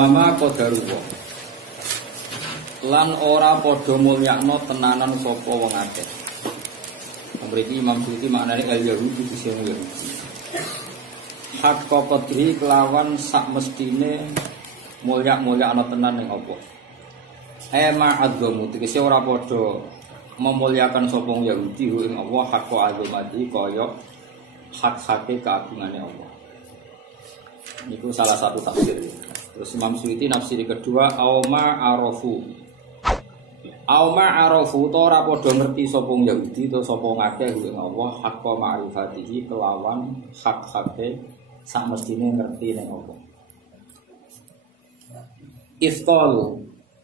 Wama qadarullah. Lan ora padha mulyakno tenanan sapa wong akeh. Mriki Imam Suyuti maknane al-Yahudi sing Yahudi. Hak qadri kelawan sak mestine mulya-mulyakno tenan ning apa? Ema adzamu tegese ora padha memuliakan sapa wong Yahudi ing Allah hak azamati kaya hak-hake keagungane Allah. Itu salah satu tafsir. Terus Imam Suyuti nafsir kedua auma arafu. Auma arafu to ora padha ngerti sapa wong Yahudi to sapa ngakeh ing Allah hakka ma'rifatihi kelawan hak-hake sak mestine ngerti ning Allah. Isqalu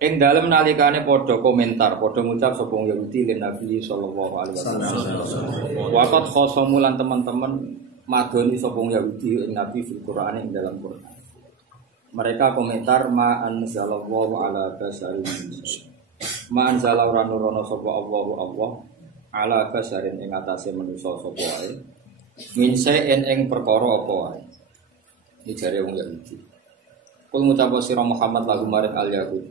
ing dalem nalikane padha komentar, padha ngucap sapa wong Yahudi lan Nabi sallallahu alaihi wasallam. Waqat khosamu lan teman-teman madoni sapa wong Yahudi ing Nabi fil Qur'an ing dalam Qur'an. Mereka komentar ma anzalallahu ala basarin. Ma anzala nurono sapa Allah ala basarin ing atase manusa sapa wae. Min saen ing perkara apa wae. Iki jare wong Yahudi. Kul ngucap sira Muhammad lagu maring al-Yahud.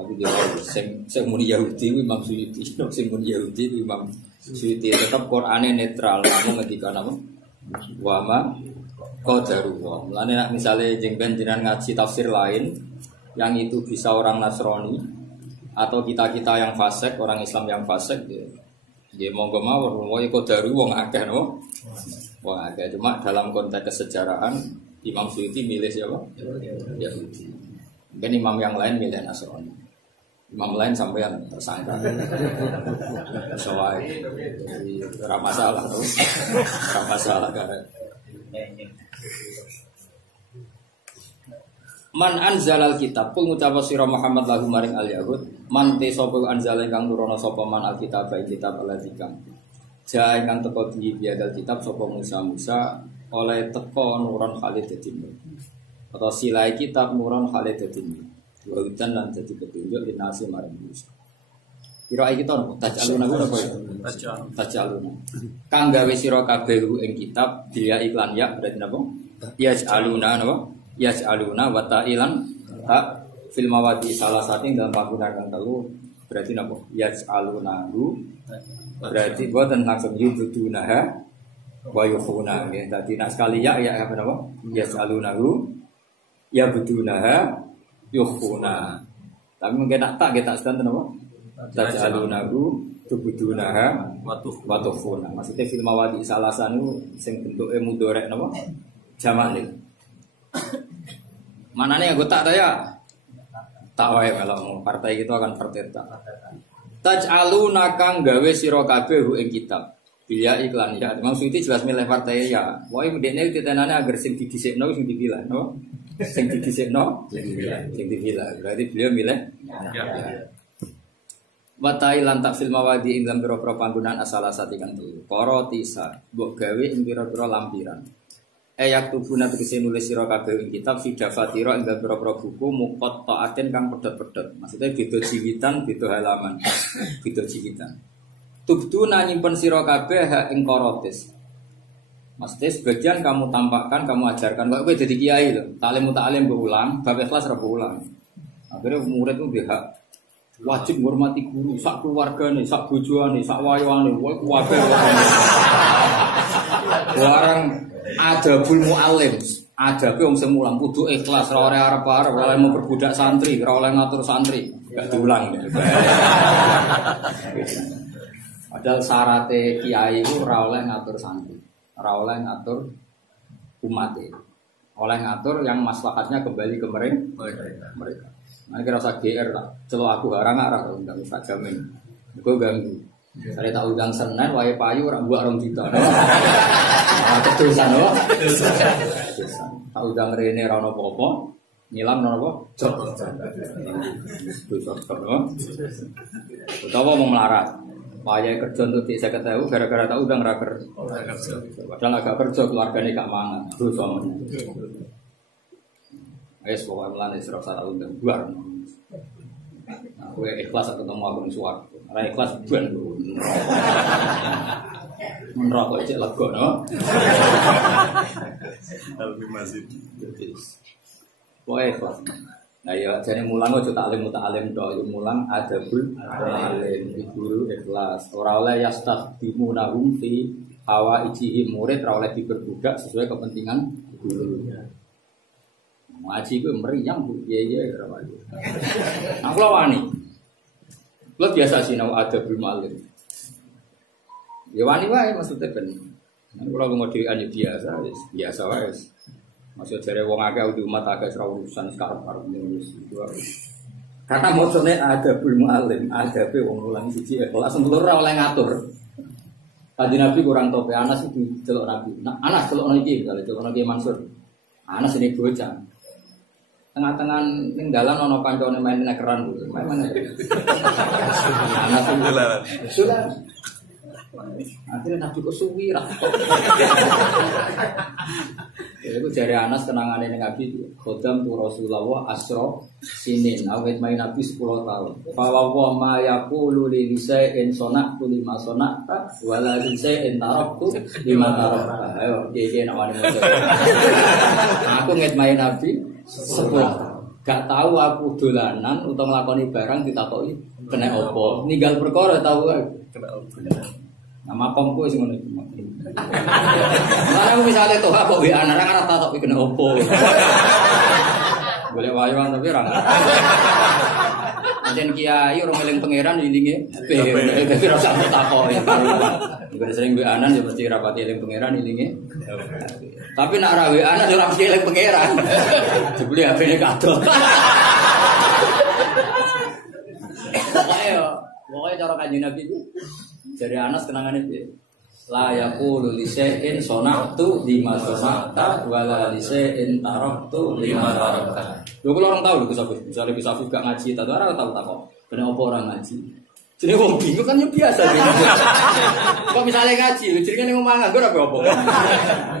Tapi dia sing muni Yahudi Imam Suyuti, sing muni Yahudi Imam Suyuti tetap Qur'ane netral, kamu ngendikan apa? Wa ma qadarullah. Mulane nek misale jenengan ngaji tafsir lain yang itu bisa orang Nasrani atau kita-kita yang fasik, orang Islam yang fasik ya monggo mawon wae qadaru wong akeh no. Wong akeh cuma dalam konteks kesejarahan Imam Suyuti milih siapa? Yahudi. Mungkin imam yang lain milih Nasrani. Imam lain sampai yang tersangka. Soalnya ora masalah terus. Ora masalah kan. Man anzalal kitab kul ngucap sira Muhammad lahu maring al-Yahud man te sapa anzal ingkang nurono sapa man al-kitab bae kitab al-Zikam ja ingkang teko di biadal kitab sapa Musa oleh teko nuron Khalid dadi atau silai kitab nuron Khalid dadi wawitan lan dadi petunjuk dinasi maring Musa kira iki to tajaluna apa ya tajaluna kang gawe sira kabeh ing kitab dia iklan ya berarti napa yaj'aluna napa yaj'aluna wa ta'ilan ta fil mawadi salah satu dalam panggunaan telu berarti napa yaj'aluna berarti boten langsung yudunaha wa yukhuna nggih dadi nek sekali ya apa napa yaj'aluna ya budunaha yukhuna tapi mungkin tak kita sedanten napa taj'aluna tubudunaha wa tukhuna maksudnya fil mawadi salah satu sing bentuke mudhari napa jamak nih mana nih anggota saya tak wae kalau partai itu akan terteta taj'aluna kang gawe sira kabeh ing kitab biya iklan ya maksud itu jelas milih partai ya wae mendene titenane agar sing didhisikno sing dipilah no sing didhisikno sing dipilah berarti beliau milih ya wa ta'ilan tafsil mawadi ing dalam pira-pira panggunaan asal satikan telu qarotisa mbok gawe ing pira-pira lampiran ayak tubuna tegese nulis sira kabeh ing kitab fidafatira ing pira-pira buku muqatta'atin kang pedhot-pedhot. Maksudnya beda jiwitan, beda halaman. Beda jiwitan. Tubduna nyimpen sira kabeh ing qaratis. Maksudnya sebagian kamu tampakkan, kamu ajarkan. Kok kowe dadi kiai lho, taklim berulang, bab ikhlas ra berulang. Akhirnya murid itu hak wajib menghormati guru, sak keluargane, sak bojone, sak wayane, kabeh. Warang adabul muallim, adabe wong sing mulang kudu ikhlas, ora oleh arep-arep, ora oleh memperbudak santri, ora oleh ngatur santri, gak diulang. Padahal syaratnya kiai itu ora oleh ngatur santri, ora oleh ngatur umat oleh ngatur yang maslahatnya kembali ke mereka. Nah, kira usah GR lah, celok aku harang arah, enggak usah jamin, gue ganggu. Saya tak udang Senin, wae payu orang buat orang juta. Ketusan loh. Tak udang rene rano popo, ngilang rano popo, jok. Utawa mau melarat, wae kerja untuk saya ketahui gara-gara tak udang raker. Padahal agak kerja keluarganya gak mangan, terus sama. Ayo pokoknya melani serasa tak udang buar. Aku ikhlas ketemu aku di suaraku. Ora ikhlas ben menrokok cek lega no. Tapi masih Pokoke ikhlas. Nah ya jane mulang aja taklim tok, mulang adabul alim, guru ikhlas. Ora oleh yastakhdimunahum fi hawaijihim, murid ora oleh diperbudak sesuai kepentingan gurunya. Ngaji ku meriang Bu, iya ora wani. Aku wani. Kulo biasa sinau adabul alim. Ya wani wae maksudnya ben. Kulo mau dhewean biasa wae. Maksud jare wong akeh di umat agak ora urusan sekarang wis itu. Kata maksudnya adabul muallim, adabe wong mulang siji ikhlas seluruh ora oleh ngatur. Kanjeng Nabi kurang tope Anas itu celok Nabi. Nah, Anas celok iki, kalau celok Nabi Mansur. Anas ini bocah. Tengah-tengah ning dalan ana kancane main nekeran lho. Main mana? Anas sudah. Akhirnya Nabi kok suwi ra. Itu jari Anas kenangannya dengan Nabi Khodam tu Rasulullah asro sinin awet main Nabi 10 tahun. Fawwah ma yaqulu li lisa'in sona'tu lima sona'ta wala lisa'in taraktu lima tarakta. Ayo kiye nak wani maca. Aku nget main Nabi 10 tahun. Gak tahu aku dolanan utawa nglakoni barang ditakoki kena apa. Ninggal perkara tahu kena apa. Nama pomku sing ngono iki. Mana misalnya tuh kok WA anak tak tak kena opo. Boleh wayuan tapi ora. Anjen kiai orang eling pangeran ilinge. Tapi ora usah takoki. Juga sering WA-an ya pasti rapati eling pangeran ilinge. Tapi nak ra WA-an ora mesti eling pangeran. Jebule HP-ne kadol. Pokoknya cara Kanjeng Nabi itu dari Anas kenangannya itu la yaqulu li syai'in sona'tu lima sona'ta wala li syai'in taraktu lima tarakta. Lho kula orang tahu lho misalnya bisa gak ngaji ta ora tahu tak kok. Kena apa orang ngaji. Jenenge wong bingung kan ya biasa gitu. Kok misalnya ngaji, jenenge ning omah nganggur apa?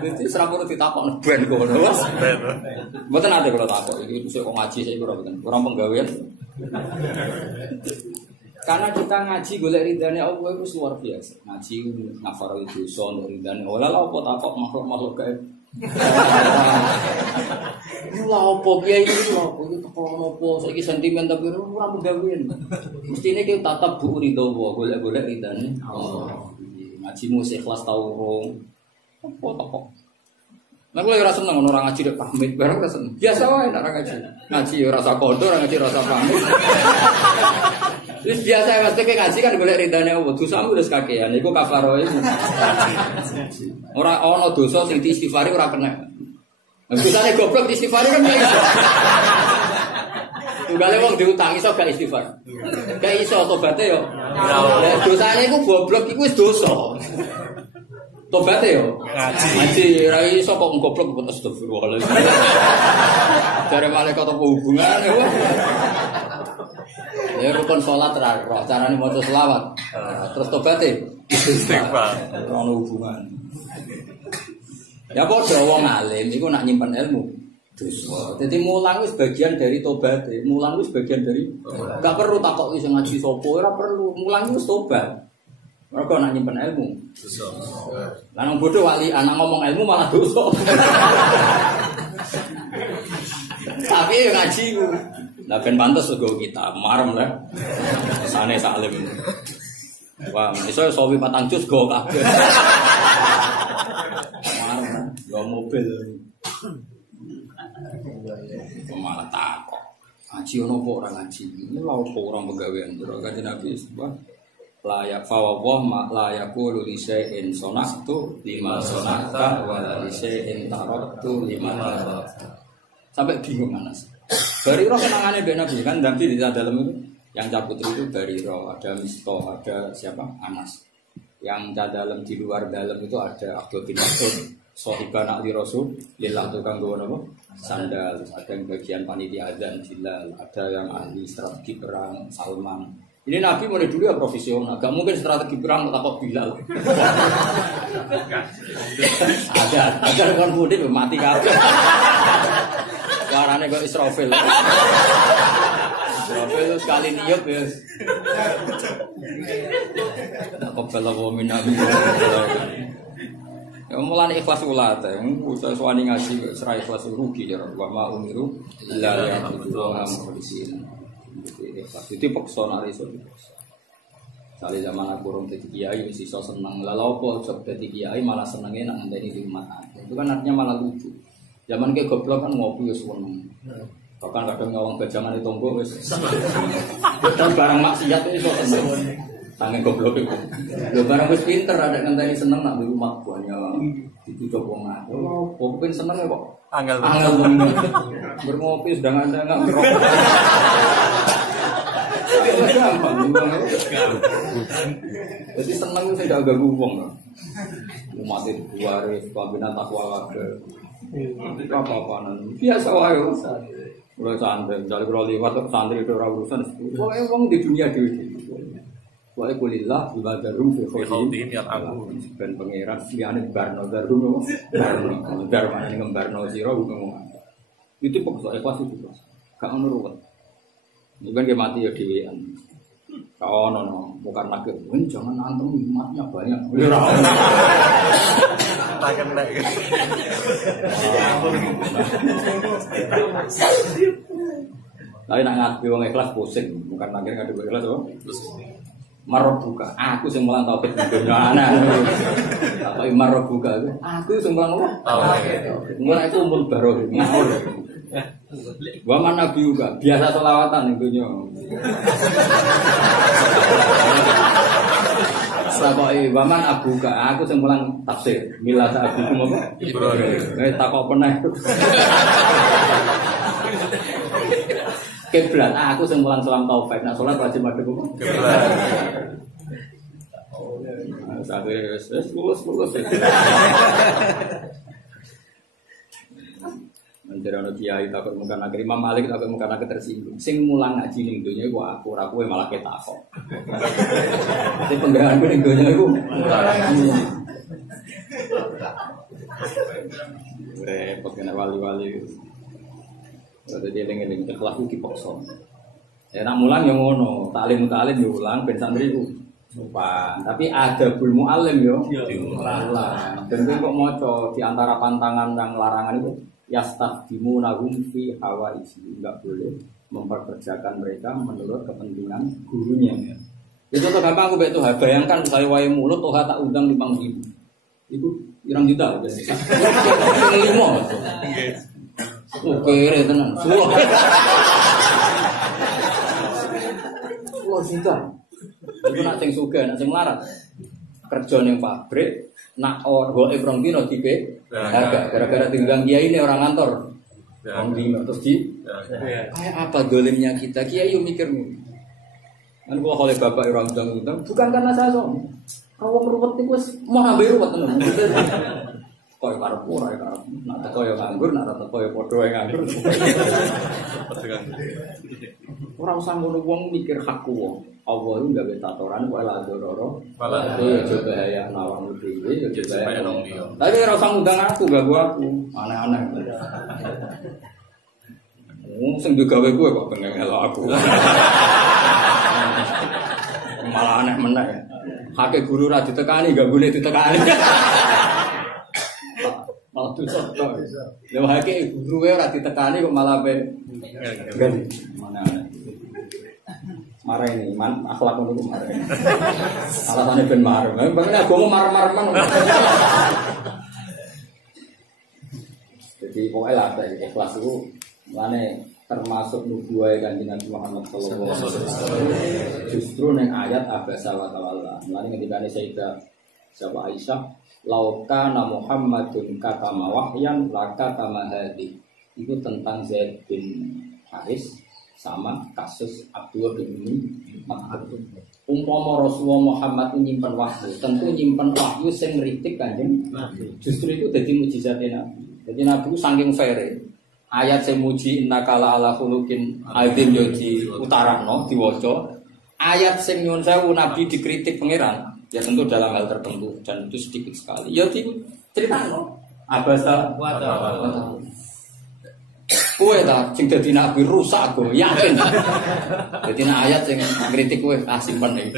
Dadi ora perlu ditakokno ben kono. Mboten ate kula takok iki kok ngaji saya ora mboten. Ora penggawean. Karena kita ngaji golek ridane Allah itu luar biasa. Ngaji ngafaro dosa ridane Allah lha apa takok makhluk-makhluk kae. Lha apa piye iki lho iki teko nopo saiki sentimen tapi ora menggawean. Mestine ki tatap bu ridho golek-golek ridane Allah. Ngajimu ikhlas ta urung. Apa takok. Lah kula ora seneng orang ngaji dek pamit bareng ora seneng. Biasa wae nek ngaji. Ngaji ora rasa kondo, ora ngaji rasa pamit. Wis biasa mesti ngaji kan golek ridane Allah. Dosamu wis kakean iku kafaroe. Ora ana dosa sing diistighfari ora kena. Dosane goblok diistighfari kan iso. Tunggale wong diutang iso gak istighfar. Gak iso tobaté yo. Lah dosane iku goblok iku wis dosa. Tobaté yo. Ngaji ra iso kok goblok kok astagfirullah. Jare malaikat apa hubungan ya. Ya rukun salat ra roh carane maca selawat. Terus tobaté istighfar. Ora ono hubungan. Ya padha wong alim iku nak nyimpen ilmu dosa. Dadi mulang wis bagian dari tobat. Mulang wis bagian dari gak perlu takoki sing ngaji sapa, ora perlu. Mulang wis tobat. Mergo nak nyimpen ilmu dosa. Lah nang bodho wali anak ngomong ilmu malah dosa. Tapi ngaji ku. Lah ben pantes uga kita marem lah. Sane salim. Wah, iso sawi 4 juz go kabeh. Marem go mobil. Malah takok. Ngaji ono kok ora ngaji. Ini lha opo ora pegawean karo Kanjeng Nabi subhanahu layak fawwah mak layakul li syai'in sonatu lima sonata wa li syai'in taraktu lima tarakta. Sampai bingung Anas. Bariro kenangannya mbek Nabi kan nanti di dalam itu yang caputri itu Bariro, ada Misto, ada siapa? Anas. Yang dalam di luar dalam itu ada Abdul bin Mas'ud, sahiban Ali Rasul, lillah tukang gawa napa? Sandal, ada yang bagian panitia azan Bilal, ada yang ahli strategi perang Salman. Ini Nabi mulai dulu ya profesional, gak mungkin strategi perang takut Bilal. ada kan mudik mati kabeh. Carane kok Israfil. Israfil sekali niup ya. Tak kebal wa min nabi. Ya mulane ikhlas ulat, usah suwani ngaji serai ikhlas rugi ya wa ma umiru illa liya'budu wa mukhlishin. Ikhlas itu paksa nari iso. Sale zaman aku urung dadi kiai wis iso seneng. Lah lha opo jog dadi kiai malah senenge nak ngenteni di rumah aja. Itu kan artinya malah lucu. Zaman ke goblok kan ngopi wis seneng. Bahkan kadang nyolong gajangan di tonggo wis. Dan barang maksiat itu iso seneng. Sange goblok iku. Lho barang wis pinter ada ngenteni seneng nak di rumah banyak. Dicucuk wong akeh. Kok ben seneng kok. Angel berngopi sedang ada enggak ngerokok. Jadi seneng saya tidak ganggu wong. Umat itu waris, pembinaan takwa ada. Apa-apaan biasa wae. Mulai santri, misalnya kalau liwat santri itu orang urusan. Pokoknya wong di dunia dewi. Wa ikulillah ibadarum fi khawdin ya aku ben pangeran liyane barno darum darmane ngembarno sira ngomong. Itu pokok ikhlas itu. Gak ono ruwet. Bukan dia mati ya dhewean. Gak ono bukan nakir. Jangan antem imatnya banyak. Ora ono. Taken nek. Lain nak ngadepi wong ikhlas pusing, bukan nakir ngadepi ikhlas apa? Marobuka, aku sing mulang tauhid dunya ana. Apa marobuka? Aku sing mulang apa? Tauhid. Mulane aku umul baro ngawur. Wa man nabi juga biasa selawatan ning dunya. Sabai wa man abuka, aku sing mulang tafsir. Mila sa abukum apa? Ibrahim. Takok peneh. Kiblat, aku sing mulang salam taufik. Nak salat wajib madhep apa? Kiblat. Sampai lulus. Menjerono kiai takut mungkin akhir Imam Malik takut mungkin akhir tersinggung. Sing mulang ngaji ning donya iku aku malah ketakok. Dadi penggaweanku ning donya iku. Repot kena wali-wali. Jadi eling-eling ikhlas iki dipaksa. Ya nak mulang yang ngono, taklim yo ulang ben santri ku sopan. Tapi adabul muallim yo diulang. Dan kok maca di antara pantangan dan larangan itu yastaqdimunahum fi hawaiji, enggak boleh memperkerjakan mereka menurut kepentingan gurunya. Itu contoh gampang aku betul. Bayangkan saya wae mulut toh tak undang 5.000. Itu pirang juta udah. 5. Oke, tenan. 10 juta. Itu nak sing sugih, nak sing melarat. Kerja ning pabrik, nak orgo rong dino dipe. Gara-gara tinggal kiai ini orang kantor. Rong dino terus kayak apa dolimnya kita? Kiai yo mikir. Kan kula oleh bapak orang undang-undang bukan karena saya sombong. Kalau meruwet itu mau ambil ruwet tenan. Kau karep ora karep. Nak teko yo nganggur, nak teko yo padha nganggur. Ora usah ngono wong mikir hakku wong. Allah itu gawe tatoran kok la dororo. Itu yo bahaya nawang dhewe, yo bahaya nang liya. Tapi ora usah ngundang aku, gak aku. Aneh-aneh. Sing digawe kowe kok pengen ngelo aku. Malah aneh meneh. Hake guru ra ditekani, gak boleh ditekani. Mau tuh sok. Lha hake guru wae ora ditekani kok malah be. Mana. Marah ini, akhlak ngono ku marah. Alasane ben marah. Bangane agama marah-marah man. Jadi pokoknya lah ikhlas itu mane termasuk nubuwah Kanjeng Nabi Muhammad sallallahu alaihi wasallam. Justru ning ayat abasa wa tawalla. Mane ngendikane Sayyidah Syafa Aisyah, "Lauka na Muhammadun katama wahyan laka kama hadi." Itu tentang Zaid bin Haris sama kasus Abdullah bin Mas'ud. Umpama Rasulullah Muhammad nyimpen wahyu, tentu nyimpen wahyu sing ngritik Kanjeng Nabi. Justru itu dadi mukjizate Nabi. Jadi Nabi ku saking fair. Ayat sing muji innakala ala khuluqin azim yo di utarano diwaca. Ayat sing nyuwun sewu Nabi dikritik pangeran, ya tentu dalam hal tertentu dan itu sedikit sekali. Ya diceritakno. Abasa wa ta'ala. Kowe ta sing dadi nabi rusak go, yakin. Dadi ayat sing kritik kowe simpen iki.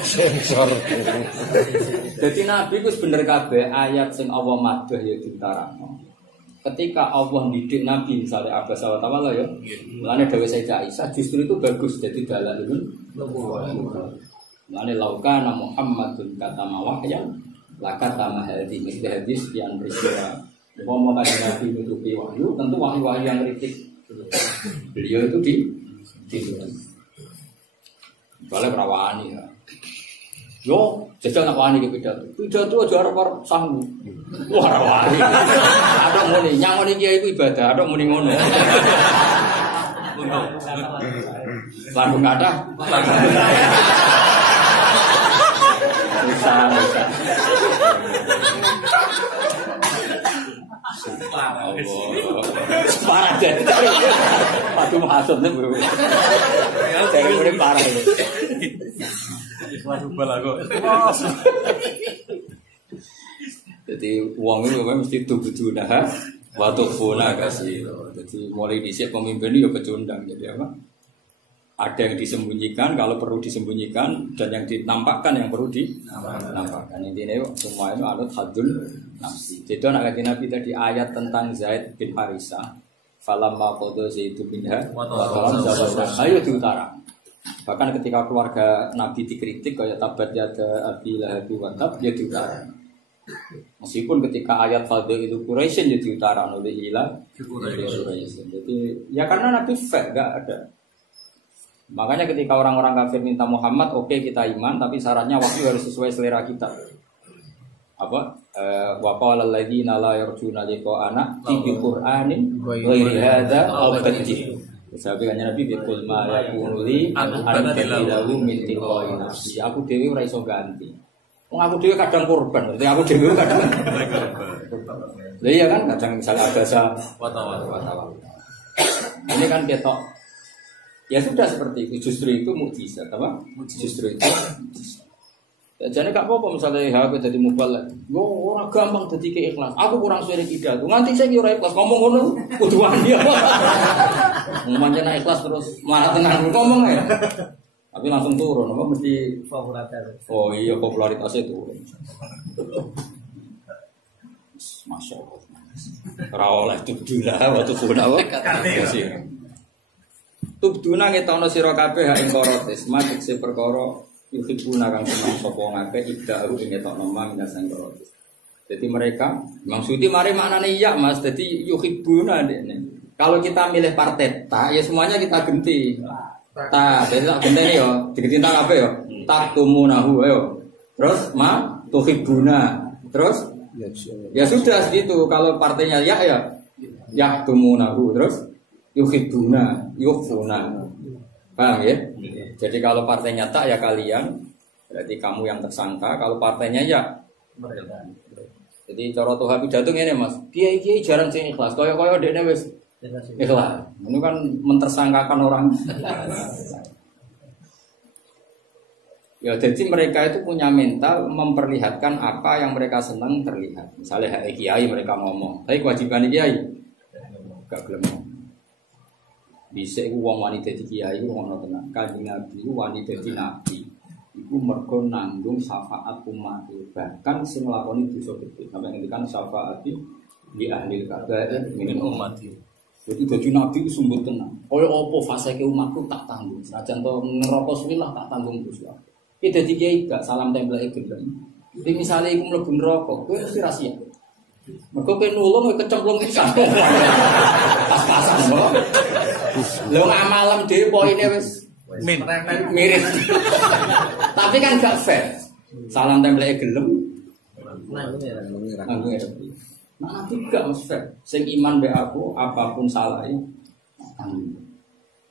Sensor. Dadi nabi ku bener kabeh ayat sing Allah madhah ya ditarano. Ketika Allah didik nabi misalnya Abbas wa Tawala ya. Mulane dawuh Sayyidah Aisyah justru itu bagus jadi dalailun Mulane laukana Muhammadun kata wahyan lakata hadis yang peristiwa. Mau kasih nabi menutupi wahyu, tentu wahyu-wahyu yang kritik. Beliau itu di balik rawani ya. Yo, jajal nak wani ke pidato. Pidato aja arep sanggup. Wah rawani. Ada muni, nyangoni kiai iku ibadah, ada muni ngono. Bandung ada. Bisa. Parah jadi. Padu maksudnya bro. Jadi mulai parah itu. Jadi uang itu memang mesti tuh nah, waktu puna kasih. Jadi mulai disiap pemimpin itu ya pecundang. Jadi apa? Ada yang disembunyikan kalau perlu disembunyikan dan yang dinampakkan yang perlu dinampakkan. Intinya semua itu anut hadul nafsi. Jadi anak kaji Nabi tadi ayat tentang Zaid bin Harisah. Falamma qada Zaidu binha wa taram zawajah. Ayo di utara. Bahkan ketika keluarga Nabi dikritik kayak tabat yada Abi Lahab wa tab ya di utara. Meskipun ketika ayat fadil itu Quraisy ya di utara oleh Hilal Quraisy. Jadi ya karena Nabi fair enggak ada. Makanya ketika orang-orang kafir minta Muhammad, oke kita iman, tapi syaratnya wahyu harus sesuai selera kita. Apa? Wa qala alladziina laa yarjuuna liqa'ana bi Qur'anin ghairi hadza aw badil. Sahabatnya Nabi biqul ma yakunu li an tadilahu min tilqa'i nafsi. Aku dhewe ora iso ganti. Wong aku dhewe kadang korban, berarti aku dhewe kadang. Lah iya kan kadang misalnya ada watawal. Ini kan ketok. Ya sudah seperti itu, justru itu mukjizat, apa? Justru itu. Jadi gak apa-apa misalnya HP jadi mubalik. Yo orang gampang jadi keikhlas. Aku kurang suara tidak. Nganti saya kira ikhlas ngomong ngono kuduan dia. Ngomongnya nak ikhlas terus marah tenang ngomong ya. Tapi langsung turun, apa mesti popularitas. Oh iya popularitasnya turun. Masya Allah. Rawlah tubduna waktu punawa. Tubduna ngetono sira kabeh ha ing korotis, matik se perkara yuhibuna kang seneng sapa ngakeh ibdahu ing ngetokno mang nasang korotis. Jadi mereka maksudnya mari maknane iya Mas, jadi yuhibuna dene. Kalau kita milih partai ta ya semuanya kita genti. Ta, besok genteni yo, digentinta kabeh yo. Tak tumunahu ayo. Terus ma tuhibuna. Terus ya sudah segitu. Kalau partainya ya tumunahu terus yuhibuna, yuhfuna. Paham ya? Jadi kalau partainya tak ya kalian, berarti kamu yang tersangka. Kalau partainya ya mereka. Jadi cara Tuhan pidato ngene Mas. Kiai-kiai jarang sing ikhlas. Kaya-kaya dekne wis ikhlas. Ini kan mentersangkakan orang. Ya jadi mereka itu punya mental memperlihatkan apa yang mereka senang terlihat. Misalnya kiai mereka ngomong, tapi kewajiban kiai gak gelem. Bisa iku wong wani dadi kiai iku ngono tenan. Kanjeng Nabi iku wani dadi nabi. Iku mergo nanggung syafaat umat. Bahkan sing nglakoni dosa gedhe. Sampai ngendikan syafaati di ahli kabeh min umat. Jadi dadi nabi iku sumber tenan. Kaya apa faseke umatku tak tanggung. Senajan to neraka suwi lah tak tanggung Gusti. Iki dadi kiai gak salam template gelem. Jadi misalnya iku mlebu neraka, kowe mesti rahasia. Mergo kowe nulung kecemplung pisan. Pas-pasan kok. Lho malam dhewe poine wis mirip. Tapi kan gak fair. Salam template gelem. Nah, nanti gak mesti fair. Sing iman mbek aku apapun salahe.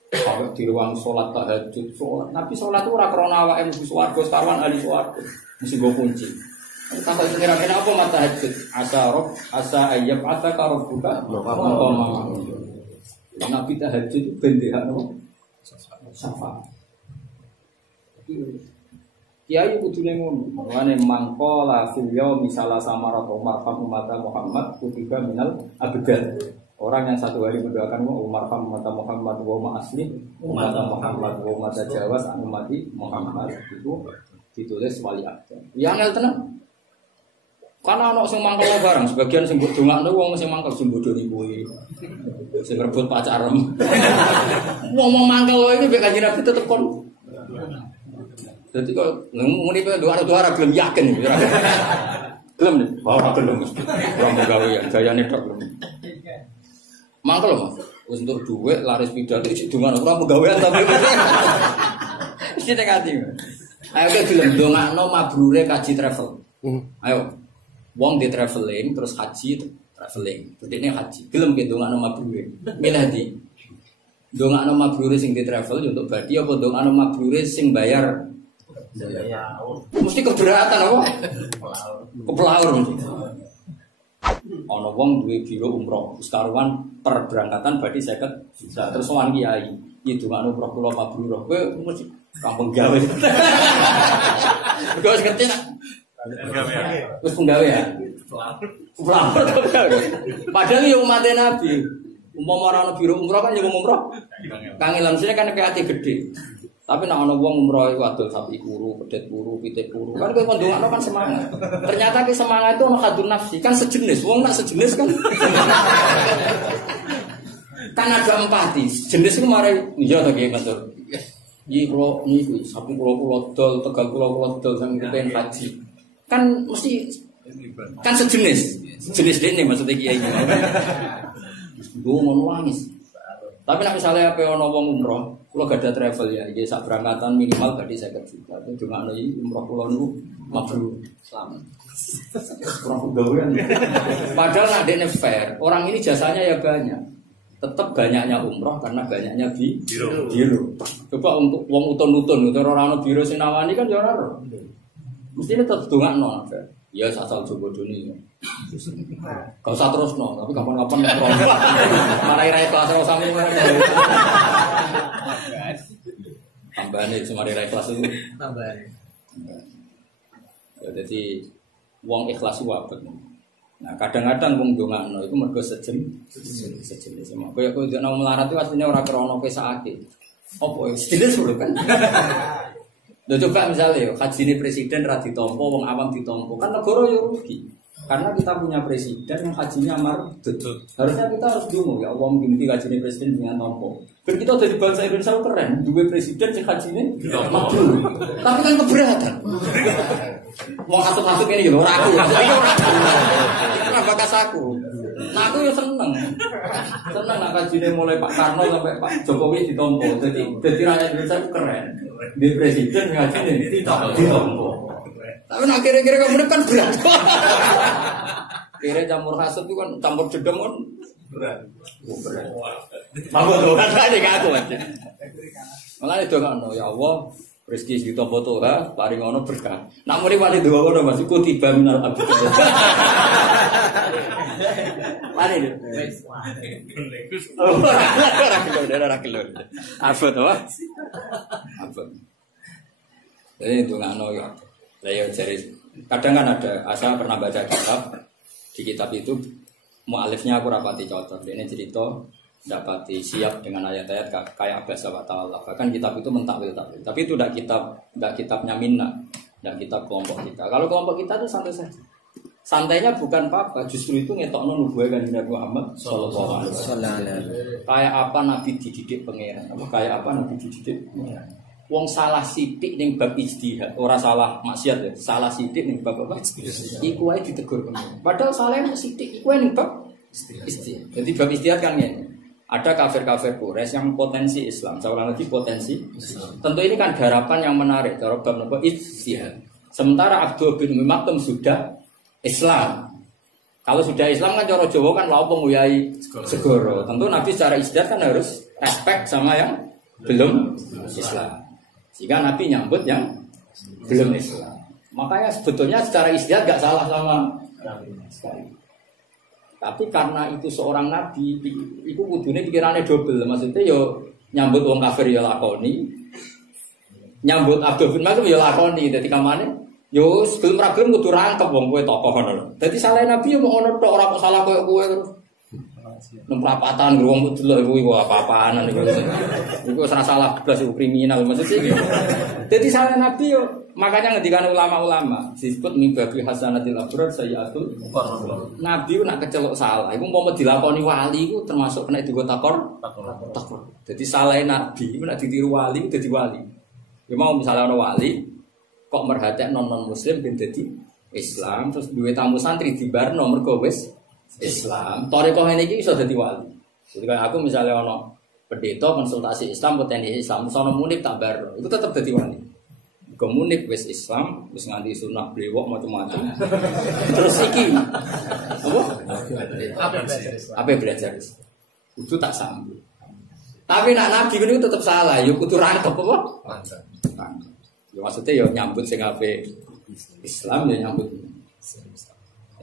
Kalau di ruang sholat tahajud sholat, tapi sholat itu ora krana awake mlebu swarga, kawan ahli swarga. Mesti go kunci. Tambah kira-kira apa mata tahajud? Asa ayyab ataka rabbuka maqama. Nabi tahajud itu bendera apa? Syafaat. Kiai kudune ngono. Mulane mangko la fil yaum misalah samara marham umat Muhammad kutiba minal abdal. Orang yang satu hari mendoakan Umar Muhammad wa asli umat Muhammad wa umat Jawa umat Muhammad itu ditulis wali abdal. Ya angel tenan. Karena ana sing mangkel barang, sebagian sing mbok dongakno wong sing mangkel sing bodoni kuwi. Sing rebut pacarem. Wong mangkel wae iki mek Kanjeng Nabi tetep kon. Dadi kok muni pe doa gelem yakin. Gelem nih. Ora gelem. Ora gawe ya gayane tok gelem. Mangkel Mas. Wis entuk dhuwit laris pidato iki dongakno ora gawean tapi. Iki nek ati. Ayo gelem dongakno mabrure kaji travel. Ayo. Wong di traveling terus haji traveling. Berarti ini haji. Gelem ke dongakno mabrure. Milih ndi? Dongakno mabrure sing di travel untuk badi apa dongakno mabrure sing bayar? Mesti keberatan apa? Kepelaur mesti. Ana wong duwe biro umroh, wis karuan perberangkatan badhe 50 juta. Terus sowan kiai, iki dongakno umroh kula mabrur. Kowe mesti kampung gawe. Kok wis ngerti nak? Terus penggawe ya? Pelawar. Padahal ya umat Nabi. Umpama ora ana biro umroh kan ya wong umroh. Kangelan sine kan ati gede. Tapi nek ana wong umroh iku adol sapi kuru, pedet kuru, pitik kuru. Kan kowe ndongakno kan semangat. Ternyata ki semangat itu ana hadun nafsi, kan sejenis. Wong nak sejenis kan. Kan ada empati. Jenis iku mare iya to Ki Matur. Iki kula niku sapi kula dol, tegal kula dol sang pengen haji. Kan mesti kan sejenis dene maksudnya kiai. Gue mau nangis. Tapi nek misale ape ana wong umroh, kula gak ada travel ya, iki sak berangkatan minimal badhe 50 juta. Itu dongakno iki umroh kula niku mabrur. Selamat. Kurang gawean. Padahal nek dene fair, orang ini jasanya ya banyak. Tetap banyaknya umroh karena banyaknya biro. Coba untuk wong utun-utun, ora ana biro sing nawani kan ya ora. Mestinya tetap dongakno. Ya asal coba dunia. Kau usah terus tapi kapan-kapan nongkrong. Marai-rai kelas ora sami. Tambahane semari rai kelas itu. Tambahane. Ya jadi wong ikhlas wae. Nah, kadang-kadang wong dongakno iku mergo sejenis. Kaya kowe ndekno melarat itu asline ora krana pesake. Apa sejenis lho kan? Loh coba misalnya haji ini presiden radhi tompo, wong awam ditompo, kan negara ya rugi. Karena kita punya presiden yang hajinya mardut. Harusnya kita harus dungu ya Allah mimpi haji ini presiden dengan tompo. Dan kita dari bangsa Indonesia keren, dua presiden yang hajinya mardut. Tapi kan keberatan. Wong masuk ini gitu, aku. Itu bakas aku. Nah aku ya seneng nak hajinya mulai Pak Karno sampai Pak Jokowi ditompo. Jadi rakyat Indonesia itu keren. Di presiden ngajinya ditompo. Tapi nak kira-kira kamu kan berat. Kira campur hasut itu kan campur jedem kan berat. Mau tuh kan tadi aku aja. Malah itu kan ya Allah rezeki ditompo tuh paling ono berkah. Namun ini wali dua orang masih kutiba minal abdi. Mana ini? Rakilor. Apa tuh? Apa? Jadi itu nggak no ya. Saya cari. Kadang kan ada. Saya pernah baca kitab. Di kitab itu mu'alifnya aku rapati cocok. Ini cerita dapati siap dengan ayat-ayat kayak Abbas wa ta'ala. Bahkan kitab itu mentakwil. Tapi itu tidak kitabnya Minna. Tidak kitab kelompok kita. Kalau kelompok kita itu santai saja. Santainya bukan apa-apa, justru itu ngetokno nubuwah Kanjeng Nabi Muhammad sallallahu alaihi wasallam. Kayak apa Nabi dididik pangeran, kayak apa Nabi dididik pangeran. Wong salah sithik ning bab ijtihad, ora salah maksiat ya, salah sithik ning bab apa? Iku wae ditegur pangeran. Padahal salah sithik iku ning bab ijtihad. Jadi bab ijtihad kan ngene. Ada kafir-kafir Quraisy yang potensi Islam, saya ulang lagi potensi Islam. Tentu ini kan garapan yang menarik, cara bab napa ijtihad. Sementara Abdul bin Maktum sudah Islam. Kalau sudah Islam kan cara Jawa kan lawan penguyai segoro. Tentu Nabi secara ijtihad kan harus respect sama yang belum Islam. Jika Nabi nyambut yang belum Islam. Makanya sebetulnya secara ijtihad gak salah sama sekali. Tapi karena itu seorang Nabi, itu kudune pikirannya double. Maksudnya yo nyambut wong kafir ya lakoni. nyambut Abdul bin Mas'ud ya lakoni dadi kamane yo sebelum ragil kudu rangkep wong kowe tokoh ngono. Dadi salah Nabi yo mau ono tok ora kok salah koyo kowe terus. Nang perapatan wong delok iku apa-apaan niku. Iku ora salah blas iku kriminal maksudnya iki. Dadi salah Nabi yo makanya ngendikan ulama-ulama disebut mimbabi hasanatil abrar sayyatul muqarrab. Nabi ku nak kecelok salah iku umpama dilakoni wali iku termasuk kena digo takor. Dadi salah Nabi iku nak ditiru wali dadi wali. Ya mau misalnya ana wali kok merhatek non muslim ben dadi Islam terus duwe tamu santri dibarno mergo wis Islam. Thariqah ngene iki iso dadi wali. Jadi kayak aku misalnya ana pendeta konsultasi Islam potensi Islam sono munib tak barno itu tetap dadi wali. Komunik wis Islam, wis nganti sunah blewok macam-macam. Terus iki apa belajar? Itu tak sambung. Tapi nak nabi itu tetap salah, yo kudu rangkep apa? Ya maksudnya yo nyambut sing ape Islam ya nyambut.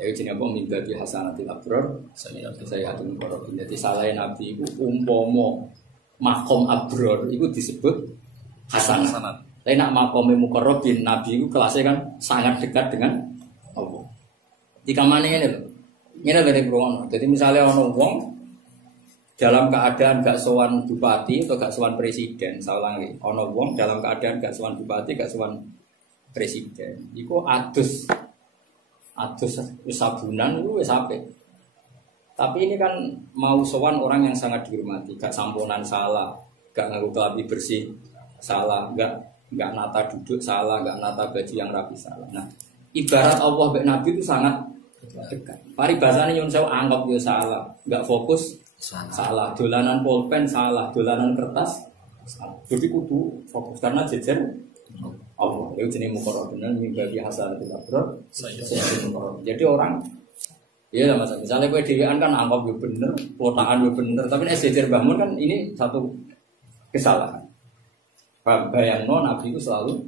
Ya jenenge apa minta bi hasanatil abrar, saya atur para jadi salah nabi iku umpama makom abrar iku disebut hasanat. Tapi nak makomnya mukarrabin Nabi itu kelasnya kan sangat dekat dengan Allah. Jika mana ini loh, ini dari beruang. Jadi misalnya orang wong dalam keadaan gak sowan bupati atau gak sowan presiden, saya ulangi, orang wong dalam keadaan gak sowan bupati, gak sowan presiden, itu adus sabunan, itu sampai. Tapi ini kan mau sowan orang yang sangat dihormati, gak samponan salah, gak ngaku kelabi bersih salah, nggak nata duduk salah, nggak nata baju yang rapi salah. Nah, ibarat Allah dan Nabi itu sangat dekat. Paribasane nyun sewu anggap yo salah, nggak fokus salah. Dolanan pulpen salah, dolanan kertas salah. Jadi kudu fokus karena jejer Allah. Itu jenis mukarrab benar mimbabi hasanatil abrar. Jadi orang iya lah mas. Misalnya gue dhewean kan anggap yo bener, potaan yo bener, tapi nek jejer bangun kan ini satu kesalahan. Bayangno Nabi itu selalu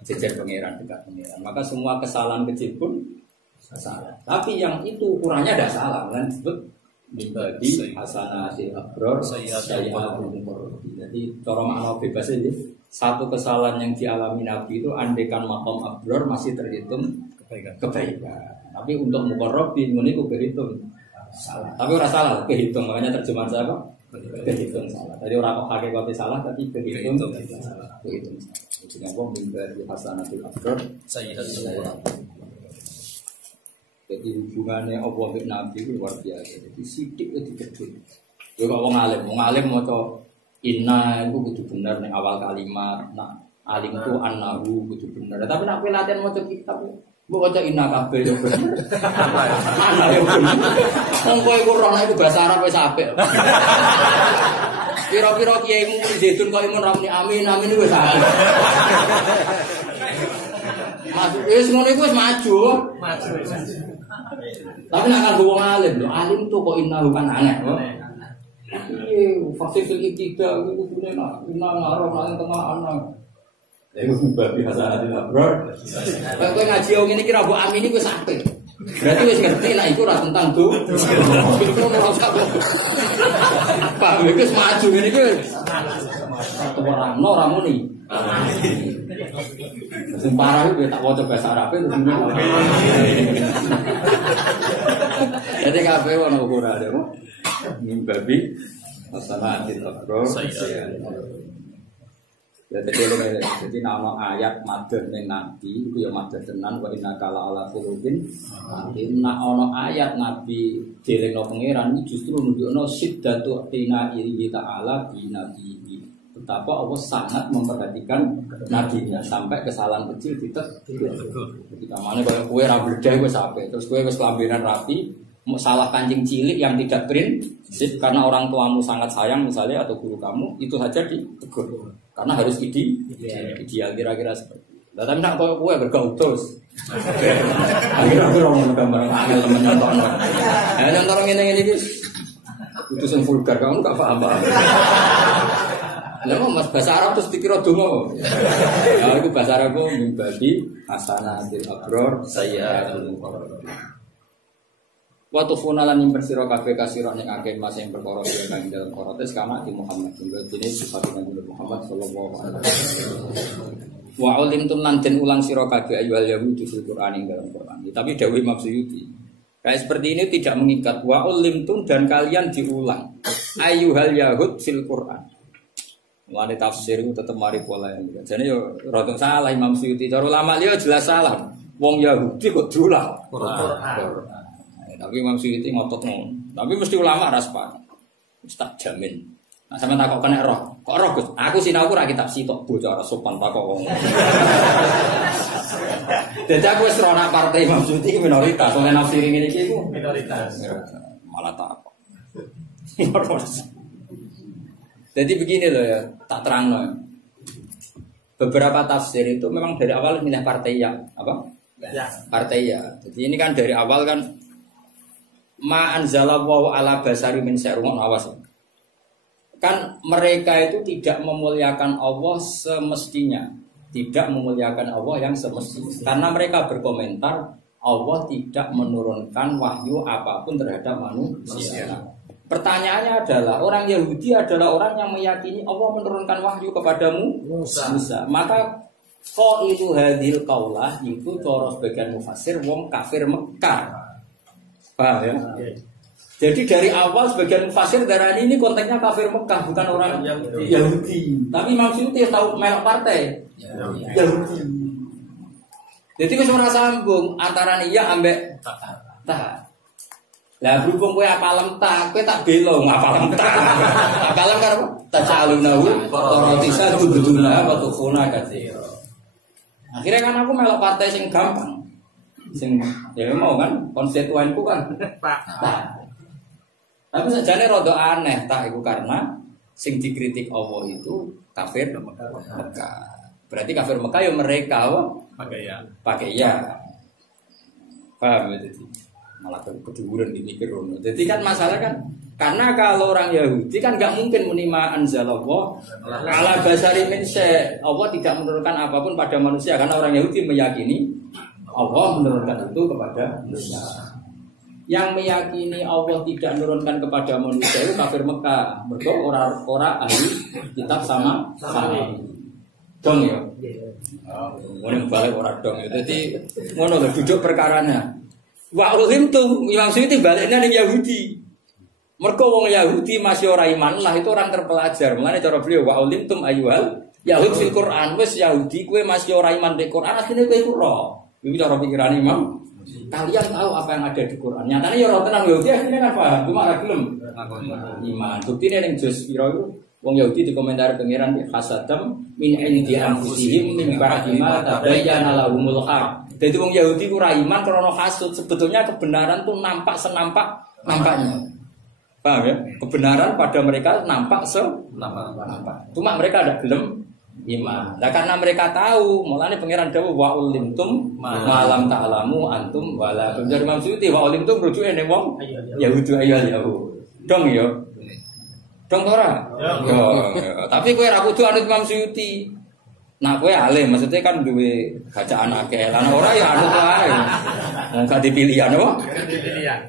jejer pangeran dekat pangeran. Maka semua kesalahan kecil pun salah. Tapi yang itu ukurannya ada salah kan disebut mimbabi hasanatil abrar sayyatul muqarrab. Jadi cara makna bebas ini satu kesalahan yang dialami Nabi itu andekan maqam abrar masih terhitung kebaikan. Tapi untuk muqarrabin ngene ku berhitung salah. Tapi ora salah kehitung makanya terjemahan saya apa? Kehitung salah. Tadi orang kok hakikate salah tapi kehitung salah. Kehitung salah. Jadi apa mimbabi hasanatil abrar sayyatul. Jadi hubungannya Allah dengan Nabi itu luar biasa. Jadi sidik itu dikecil. Ya kalau wong alim maca inna itu kudu bener ning awal kalimat. Nah, alim itu annahu kudu bener. Tapi nek latihan maca kitab mbok maca inna kabeh yo bener. Ana yo bener. Wong kowe iku roh iku bahasa Arab wis apik. Pira-pira kiaimu zaitun kok imun ramuni amin wis apik. Masuk wis ngono iku wis maju. Tapi nak kanggo wong alim lho, alim tuh kok innahu kan aneh. Iya, fasih ketiga itu punya inna ngaruh nang tengah anak. Iku babi hasanatil abrar. Kowe ngaji wong ngene iki ra mbok amini wis apik. Berarti wis ngerti nek iku ora tentang tuh. Iku ora usah. Paham wis maju ngene iki. Ora ono ora muni. Sing parah iku tak waca bahasa Arab itu. Jadi kabeh ono ukurane kok. Mimbabi hasanatil abrar. Ya jadi nama ayat madhah ning Nabi iku ya madhah tenan wa inna kala ala qulubin. Nah ono ayat Nabi dilingno pangeran justru nunjukno siddatu tina iri ta'ala bi nabi. Betapa Allah sangat memperhatikan nabinya sampai kesalahan kecil kita mana kalau kue rabledah gue sampai terus kue kelambinan rapi salah kancing cilik yang tidak prinsip karena orang tuamu sangat sayang misalnya atau guru kamu itu saja ditegur karena harus ideal kira-kira seperti itu. Nah, tapi nak kue bergaul terus akhirnya orang gambar angel temen nyontok nyontok ini itu yang vulgar kamu nggak paham. Lama mas bahasa Arab terus dikira dongo. Nah, itu bahasa Arab itu mimbabi hasanatil abrar sayyatul muqarrab. Wa tufunalan nyimpen sira kabeh kasira ning akeh mas yang perkara sing kang dalam korotes kama di Muhammad juga jenis sifat Nabi Muhammad sallallahu alaihi wasallam. Wa ulimtum lan den ulang sira kabeh ayyuhal yahudi fil Qur'an ing dalam Qur'an. Tapi dawuh Imam Suyuti kayak seperti ini tidak mengikat wa ulimtum dan kalian diulang ayyuhal yahud fil Qur'an. Mulane tafsir itu tetep mari pola yang gitu. Jadi yo rada salah Imam Suyuti. Cara ulama liya jelas salah. Wong Yahudi kok diulang Qur'an. Tapi Imam Suyuti ngotot ngono. Tapi mesti ulama ras pak. Wis tak jamin. Nah sampeyan takok kena roh. Kok roh Gus? Aku sinau ora kitab sitok bocah ora sopan takok wong. Dadi aku wis ora partai Imam Suyuti minoritas. Oleh nafsir ngene iki iku minoritas. Malah takok. Jadi begini loh ya, tak terangno. Beberapa tafsir itu memang dari awal milih partai ya, apa? Ya. Partai ya. Jadi ini kan dari awal kan ma anzalallahu ala basari min syarrun awas. Kan mereka itu tidak memuliakan Allah semestinya, tidak memuliakan Allah yang semestinya. Karena mereka berkomentar Allah tidak menurunkan wahyu apapun terhadap manusia. Pertanyaannya adalah orang Yahudi adalah orang yang meyakini Allah menurunkan wahyu kepadamu Musa. Maka qailu hadhil qaulah itu cara sebagian mufassir wong kafir Mekah. Paham ya? Jadi dari awal sebagian mufassir darani ini konteksnya kafir Mekah bukan orang Yahudi. Tapi Imam Suyuti tahu melok partai Yahudi. Jadi wis ora sambung antara iya ambek tak. Lah berhubung kowe apalem tak, kowe tak belo ngapalem tak. Apalem karo tajalunahu qarotisa tuduna wa tukhuna katsira. Akhirnya kan aku melok partai sing gampang. Sing ya mau kan konstituenku kan tak. Tapi sajane rada aneh tak iku karena sing dikritik Allah itu kafir Mekah. Berarti kafir Mekah ya mereka pakai ya. Paham ya jadi malah keduduran dimikir ono. Jadi kan masalah kan karena kalau orang Yahudi kan nggak mungkin menima anzalallah ala basari min syai'. Allah tidak menurunkan apapun pada manusia karena orang Yahudi meyakini Allah menurunkan itu kepada manusia. Yang meyakini Allah tidak menurunkan kepada manusia itu kafir Mekah. Mergo ora ahli kitab sama. Dong ya. Ngono balik ora dong ya. Dadi ngono lho duduk perkaranya. Wa ulimtum Imam Suyuti baliknya ning Yahudi. Mergo wong Yahudi masih ora iman lah itu orang terpelajar. Mulane cara beliau wa ulimtum ayyuhal yahud fil Quran wis Yahudi kowe masih ora iman di Quran akhirnya kowe iku ro. Iki cara pikiran Imam. Kalian tahu apa yang ada di Quran. Nyatane ya ora tenan Yahudi akhirnya kan paham cuma ora gelem iman. Buktine ning juz pira iku wong Yahudi dikomentari pengiran hasadam min indi anfusihim min ba'di ma tabayyana lahumul haq. Jadi wong Yahudi ku ra iman krana hasud. Sebetulnya kebenaran tuh nampak senampak-nampaknya. Paham ya? Kebenaran pada mereka nampak senampak. Cuma mereka ada gelem iman. Nah karena mereka tahu, mulane pangeran dawuh wa ulimtum malam ta'lamu antum wala. Bener Imam Suyuti wa ulimtum rujuke ning wong Yahudi Yahud. Dong ya. Dong ora? Yo. Tapi kowe ra kudu anut Imam Suyuti. Nah kowe alim, maksudnya kan duwe bacaan akeh. Lan ora ya anut wae. Wong gak dipilihan apa? Dipilihan.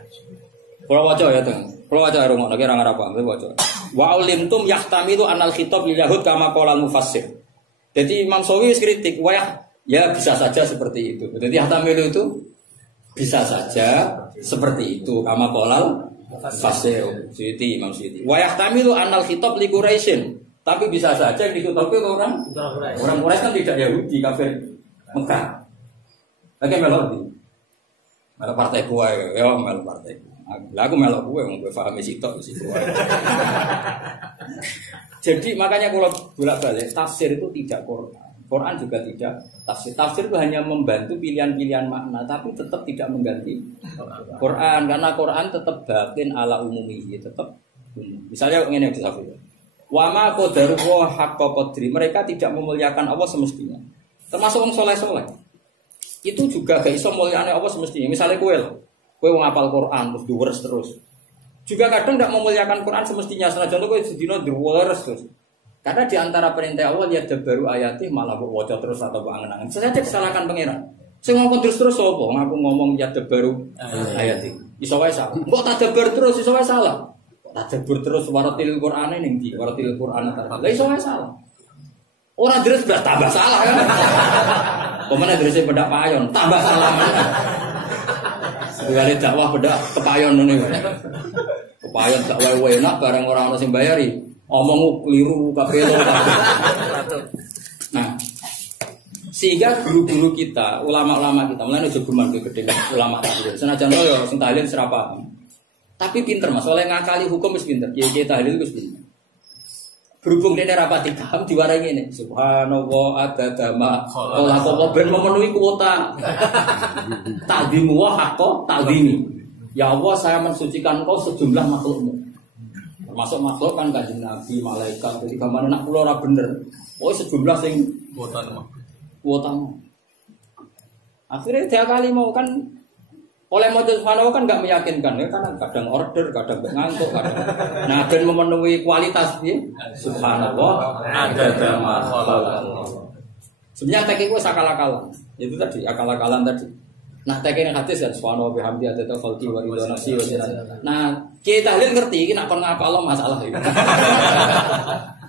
Kula waca ya, Teng. Kula waca rungokno ki ora ngarep apa, waca. Wa ulimtum yahtamilu anal khitab lil yahud kama qala mufassir. Jadi Imam Sawi kritik, wah ya bisa saja seperti itu. Jadi yahtamilu itu bisa saja seperti itu kama qala mufassir. Suyuti Imam Suyuti. Wa yahtamilu anal khitab li Quraisyin. Tapi bisa saja yang ditutupi orang Quraisy kan tidak Yahudi, kafir Mekah. Lagi melodi, melok partai gua ya, melok partai. Lah aku melok gua, mau gue pahami sitok sih gua. Jadi makanya kalau bolak-balik tafsir itu tidak Quran. Quran juga tidak tafsir. Tafsir itu hanya membantu pilihan-pilihan makna, tapi tetap tidak mengganti Quran karena Quran tetap batin ala umumihi, tetap umum. Misalnya ngene iki tafsir. Wa ma qadaru wa haqqa qadri. Mereka tidak memuliakan Allah semestinya. Termasuk wong saleh-saleh. Itu juga gak iso mulyane Allah semestinya. Misalnya kowe wong hafal Quran terus diweres terus. Juga kadang tidak memuliakan Quran semestinya. Senajan kowe sedina diweres terus. Karena di antara perintah Allah ya baru ayatih malah kok waca terus atau angen-angen. Saja disalahkan pangeran. Sing ngomong terus sapa? Ngaku ngomong ya baru ayatih. Iso wae salah. Kok tadabbur terus iso wae salah. Kok tadabbur terus waratil Qur'ane ning ndi? Waratil Qur'an ta. Lah iso wae salah. Ora deres belas tambah salah kan. Pemene deres bedak payon, tambah salah mana. Segala dakwah bedak kepayon ngene. Kepayon gak wae enak barang ora ono sing bayari. Omong keliru kabeh. Nah, sehingga guru-guru kita, ulama-ulama kita, mulai jogeman ke gede ulama tahlil. Senajan to ya sing tahlil ora paham. Tapi pinter Mas, oleh ngakali hukum wis pinter. Kiai tahlil wis pinter. Berhubung dene rapati paham diwarai ngene. Subhanallah adadama. Allah kok ben memenuhi kuota. Ta'dzimu wa haqqo ta'dzimi. Ya Allah, saya mensucikan Engkau sejumlah makhlukmu. Termasuk makhluk kan Kanjeng Nabi, malaikat. Jadi gamane nak kula ora bener. Oh sejumlah sing kuotamu. Akhirnya dia kali mau kan oleh model subhanallah kan enggak meyakinkan ya kan kadang order, kadang ngantuk, kadang. Nah, dan memenuhi kualitas ya. Subhanallah ada makhluk. Sebenarnya teknik itu akal-akalan. Itu tadi akal-akalan tadi. Nah, teknik hadis kan subhanallah bihamdi ada khalqi wa ridha nafsi wa jinan. Nah, kita tahlil ngerti iki nak kon ngapalo masalah iki.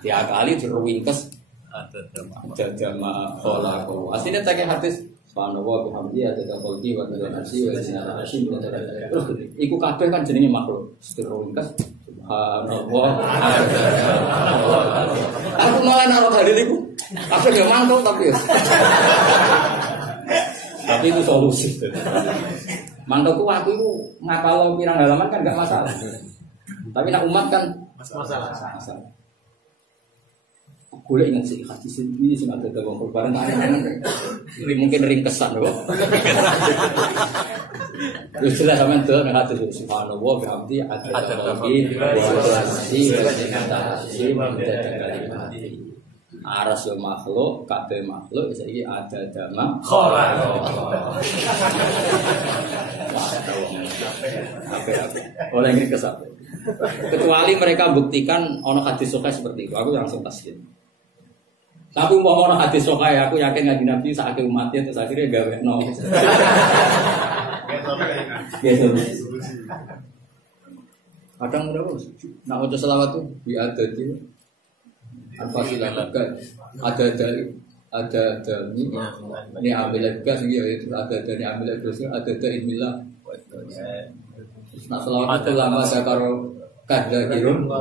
Tiap kali diruwingkes ada jama kholaqo. Aslinya teknik hadis subhanallah bihamdi ada khalqi wa ridha nafsi wa jinan. Terus iku kabeh kan jenenge makhluk. Diruwingkes subhanallah. Aku malah naruh tahlil iku. Kabeh yo mantul tapi. Tapi itu solusi. Mantoku aku itu ngapal pirang halaman kan enggak masalah. Tapi nak umat kan masalah. Boleh ingat sih hadis ini sing ada dalam Al-Qur'an ini mungkin ringkesan loh. Terus jelas sampean tuh nang hadis subhanallah bihamdi ada lagi wa nafsi wa zinati aras yo makhluk, kabeh makhluk saiki ada dama kholaq. Oleh ini kesap. Kecuali mereka buktikan ono hadis sahih seperti itu, aku langsung taskin. Tapi mau ono hadis sahih, aku yakin ngaji Nabi saking umatnya terus akhirnya gawekno. Kadang udah nak maca selawat tuh bi ada di Al-Fasilah ada ini ambil gas itu ada dari ambil gas ada dari inilah. Nah selawat itu lama saya karo kada kirun.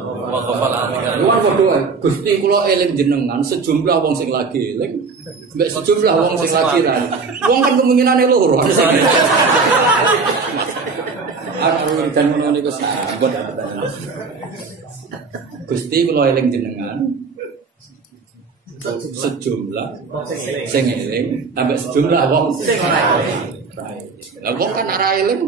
Luar berdoa Gusti kula eling jenengan sejumlah wong sing lagi eling, mbek sejumlah wong sing lagi ra. Wong kan kemungkinane loro. Aku dan ngono niku sampun. Gusti kula eling jenengan sejumlah sing eling tambah sejumlah wong sing ora eling. Lah wong kan ora eling.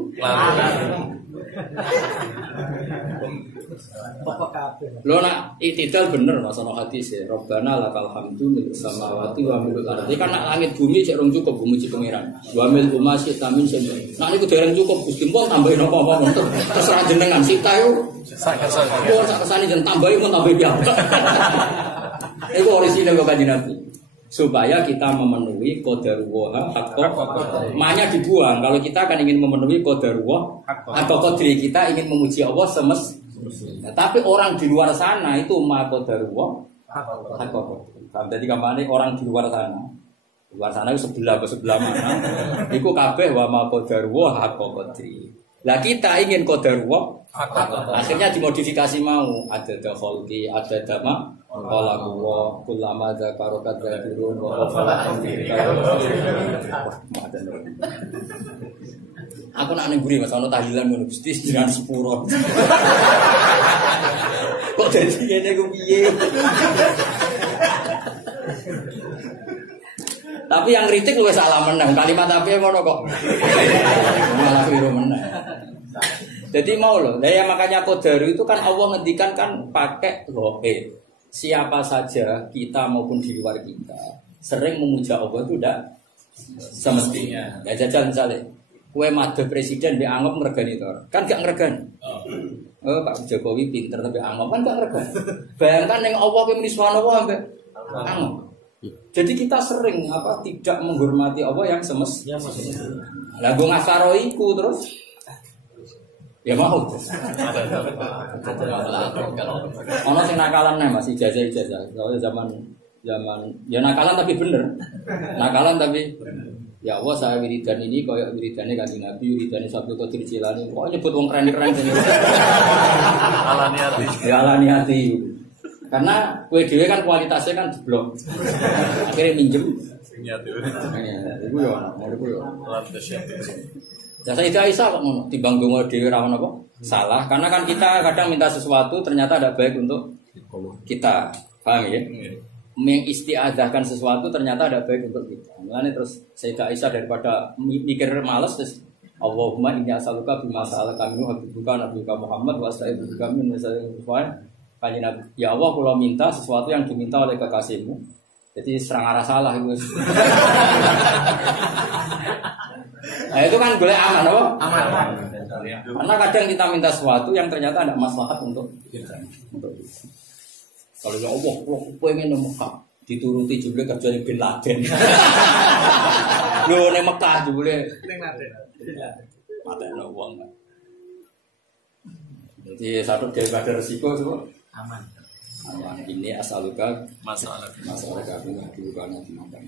Lho nak itidal bener Mas ana hadis ya. Rabbana lakal hamdu mil samawati wa mil ardi. Kan nak langit bumi cek rong cukup muji pangeran. Wa mil umasi tamin sen. Nah niku dereng cukup Gusti pun tambahin apa-apa terserah jenengan sita yo. Sak kesane jen tambahi mun tambahi piye. Itu orisinal kok Kanjeng Nabi. Supaya kita memenuhi qadarullah haqqo. Maknya dibuang kalau kita kan ingin memenuhi qadarullah atau qadri kita ingin memuji Allah semestinya. Tapi orang di luar sana itu ma qadarullah haqqo. Jadi kampanye orang di luar sana. Luar sana itu sebelah ke sebelah mana? Iku kabeh wa ma qadarullah haqqo qadri. Lah kita ingin qadarullah akhirnya dimodifikasi mau ada khalqi ada dama qalaqullah kullama dzakarokat dzakirun wa aku nak ning guri Mas ana tahlilan ngono Gusti jenengan sepuro kok dadi ngene ku piye. Tapi yang kritik luwih salah menang kalimat tapi ngono kok malah keliru menang. Jadi mau loh, ya makanya qadar itu kan Allah ngendikan kan pakai ghaib. Siapa saja kita maupun di luar kita sering memuja Allah itu tidak semestinya. Ya jajal misalnya, kue madhe presiden dianggap ngergani itu, kan gak ngergani. Oh Pak Jokowi pinter tapi anggap kan gak ngergani. Bayangkan yang Allah yang subhanallah sampai anggap. Jadi kita sering tidak menghormati Allah yang semestinya. Lah gue ngasaroiku terus. Ya mau. Ono sing nakalan masih ijazah. Soalnya zaman ya nakalan tapi bener. Nakalan tapi ya Allah saya wiridan ini koyo wiridane Kanjeng Nabi, wiridane Sabtu Qadir Jilani. Kok nyebut wong keren-keren sini. Alani hati. Ya alani hati. Karena kowe dhewe kan kualitasnya kan jeblok. Akhirnya minjem. Niat itu. Iku yo ono. Jasa itu Aisyah kok ngono, timbang donga dhewe ra ono apa? Salah, karena kan kita kadang minta sesuatu ternyata ada baik untuk kita. Paham ya? Mengistiadzahkan sesuatu ternyata ada baik untuk kita. Mulane terus Sayyidah Aisyah daripada mikir males terus Allahumma inni as'aluka bima sa'alaka minhu habibuka nabiyuka Muhammad wa astaghfiruka min dzalika. Ya Allah, kalau minta sesuatu yang diminta oleh kekasihmu. Jadi serang arah salah itu. Nah itu kan boleh aman, apa? Aman. Karena kadang kita minta sesuatu yang ternyata ada maslahat untuk kita. Kalau ya Allah, aku pengen Mekah dituruti juga kerja di Bin Laden. Loh, di Mekah juga. Mata ada uang. Jadi satu daripada resiko itu aman. Ini asaluka masalah kami dulu karena dimana.